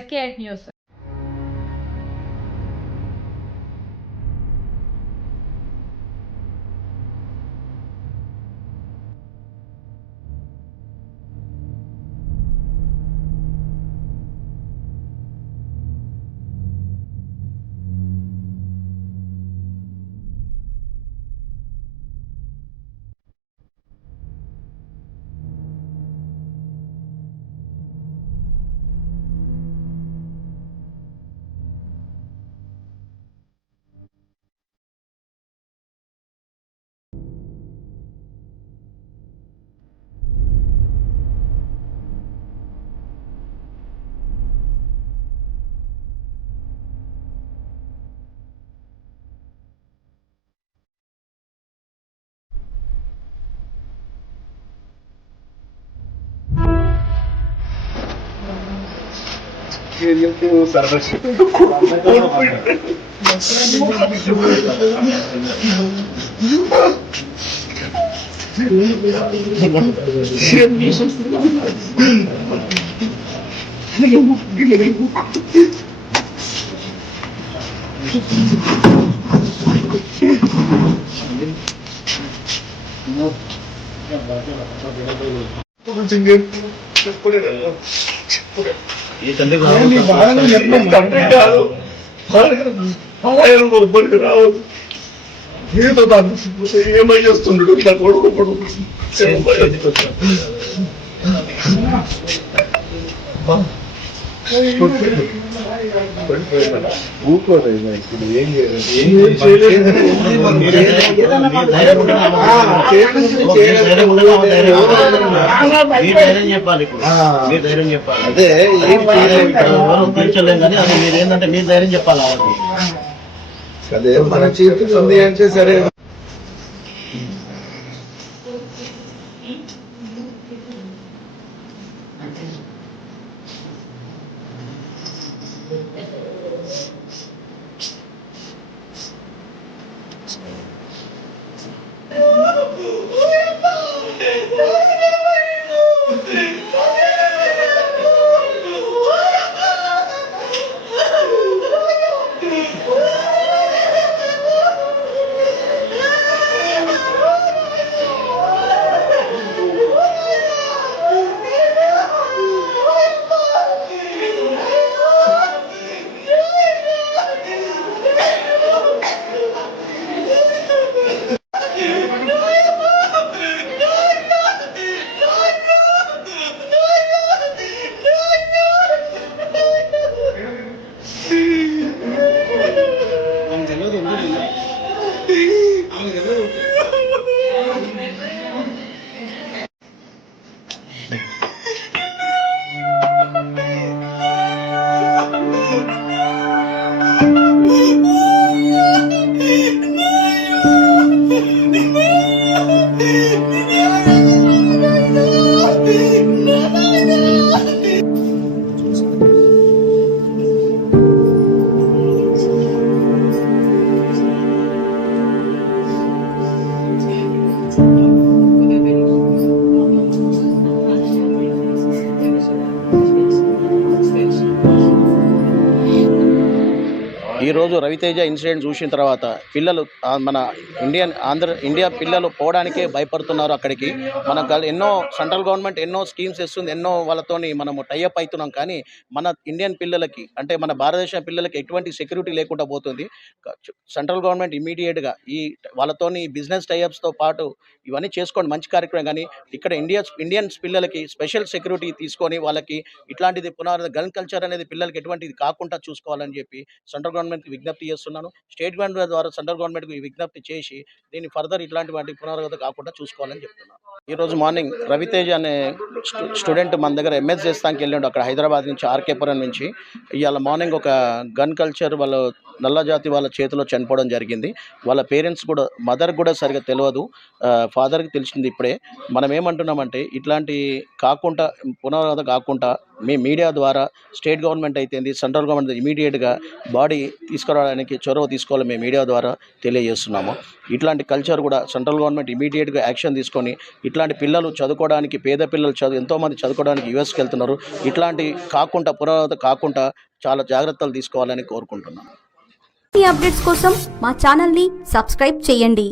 SK8 news. తండ్రి కాదు రావద్దు ఏదో దాన్ని ఏమై చేస్తుండడు ఇట్లా కొడుకు ఇప్పుడు ఏం చెప్పాలి అదే తీర్చలేం కానీ అది మీరు ఏంటంటే మీరు ధైర్యం చెప్పాలి అదే మన చేతికి ఉంది అంటే సరే. ఈరోజు రవితేజ ఇన్సిడెంట్ చూసిన తర్వాత పిల్లలు మన ఇండియా పిల్లలు పోవడానికే భయపడుతున్నారు. అక్కడికి మన ఎన్నో సెంట్రల్ గవర్నమెంట్ ఎన్నో స్కీమ్స్ ఇస్తుంది, ఎన్నో వాళ్ళతోని మనము టైఅప్ అవుతున్నాం. కానీ మన ఇండియన్ పిల్లలకి అంటే మన భారతదేశ పిల్లలకి ఎటువంటి సెక్యూరిటీ లేకుండా పోతుంది. సెంట్రల్ గవర్నమెంట్ ఇమీడియట్గా వాళ్ళతోని బిజినెస్ టైఅప్స్తో పాటు ఇవన్నీ చేసుకోండి, మంచి కార్యక్రమం. కానీ ఇక్కడ ఇండియన్స్ పిల్లలకి స్పెషల్ సెక్యూరిటీ తీసుకొని వాళ్ళకి ఇట్లాంటిది గన్ కల్చర్ అనేది పిల్లలకి ఎటువంటిది కాకుండా చూసుకోవాలని చెప్పి సెంట్రల్ గవర్నమెంట్కి విజ్ఞప్తి చేస్తున్నాను. స్టేట్ గవర్నమెంట్ ద్వారా సెంట్రల్ గవర్నమెంట్కి విజ్ఞప్తి చేసి దీన్ని ఫర్దర్ ఇట్లాంటి వాటి పునరావృతం కాకుండా చూసుకోవాలని చెప్తున్నాను. ఈరోజు మార్నింగ్ రవితేజ అనే స్టూడెంట్ మన దగ్గర ఎంఎస్ చేస్తానికి వెళ్ళాడు, అక్కడ హైదరాబాద్ నుంచి ఆర్కేపురం నుంచి. ఇవాళ మార్నింగ్ ఒక గన్ కల్చర్ వాళ్ళ నల్ల జాతి వాళ్ళ చేతిలో చనిపోవడం జరిగింది. వాళ్ళ పేరెంట్స్ కూడా మదర్ కూడా సరిగా తెలియదు, ఫాదర్కి తెలిసింది ఇప్పుడే. మనం ఏమంటున్నామంటే ఇట్లాంటి కాకుండా పునరావృతం కాకుండా మీ మీడియా ద్వారా స్టేట్ గవర్నమెంట్ అయితేంది, సెంట్రల్ గవర్నమెంట్ ఇమీడియట్గా బాడీ తీసుకురావడానికి చొరవ తీసుకోవాలి మేము మీడియా ద్వారా తెలియజేస్తున్నాము. ఇట్లాంటి కల్చర్ కూడా సెంట్రల్ గవర్నమెంట్ ఇమీడియట్గా యాక్షన్ తీసుకొని ఇట్లాంటి పిల్లలు చదువుకోవడానికి, పేద పిల్లలు ఎంతోమంది చదువుకోవడానికి యూఎస్కి వెళ్తున్నారు. ఇట్లాంటి కాకుండా పునరావృతం కాకుండా చాలా జాగ్రత్తలు తీసుకోవాలని కోరుకుంటున్నాను. ఈ అప్డేట్స్ కోసం మా ఛానల్ని సబ్స్క్రైబ్ చేయండి.